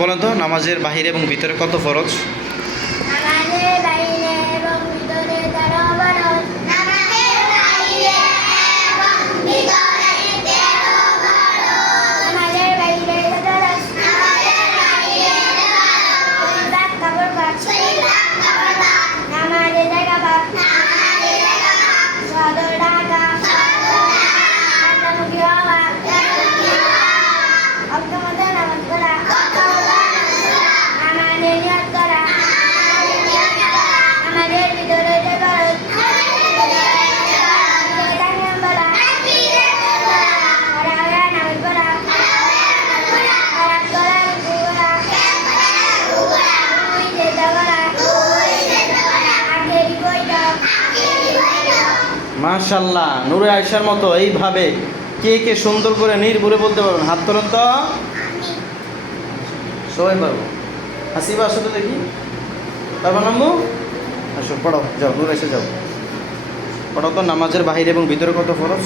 বলেন তো নামাজের বাহিরে এবং ভিতরে কত ফরজ? নামাজের বাইরে এবং ভিতরে 13 ফরজ। নামাজের বাইরে এবং ভিতরে 13 ফরজ। নামাজের বাইরে ফরজ। নামাজের বাইরে ফরজ। সাত কাপড় পাক। সাত কাপড় পাক। নামাজের জায়গা পাক। নামাজের জায়গা পাক। সদর ঢাকা। সদর ঢাকা। আন্দামুখী হওয়া। আন্দামুখী হওয়া। অক্ষমতা নামাজ পড়া। আমাদের নিয়ত করা। আমাদের ভিতরে যে ফরজ। তাকবীর বলা। খড়া হয়ে নামাজ পড়া। খারাপ করা রুকু করা। দুই সেজদা করা। আগেরই বৈঠক। মাশাআল্লাহ, নূরে আয়েশার মতো এইভাবে কে কে সুন্দর করে নির্ভুলে বলতে পারবেন? হাত তোলেন তো, সবাই পারবো। হাসিবা আসো তো দেখি, পারবো নাম্বু? আসো পড়ো, যাও নূরে এসে যাও, পড়ো তো নামাজের বাহিরে এবং ভিতরে কত ফরজ?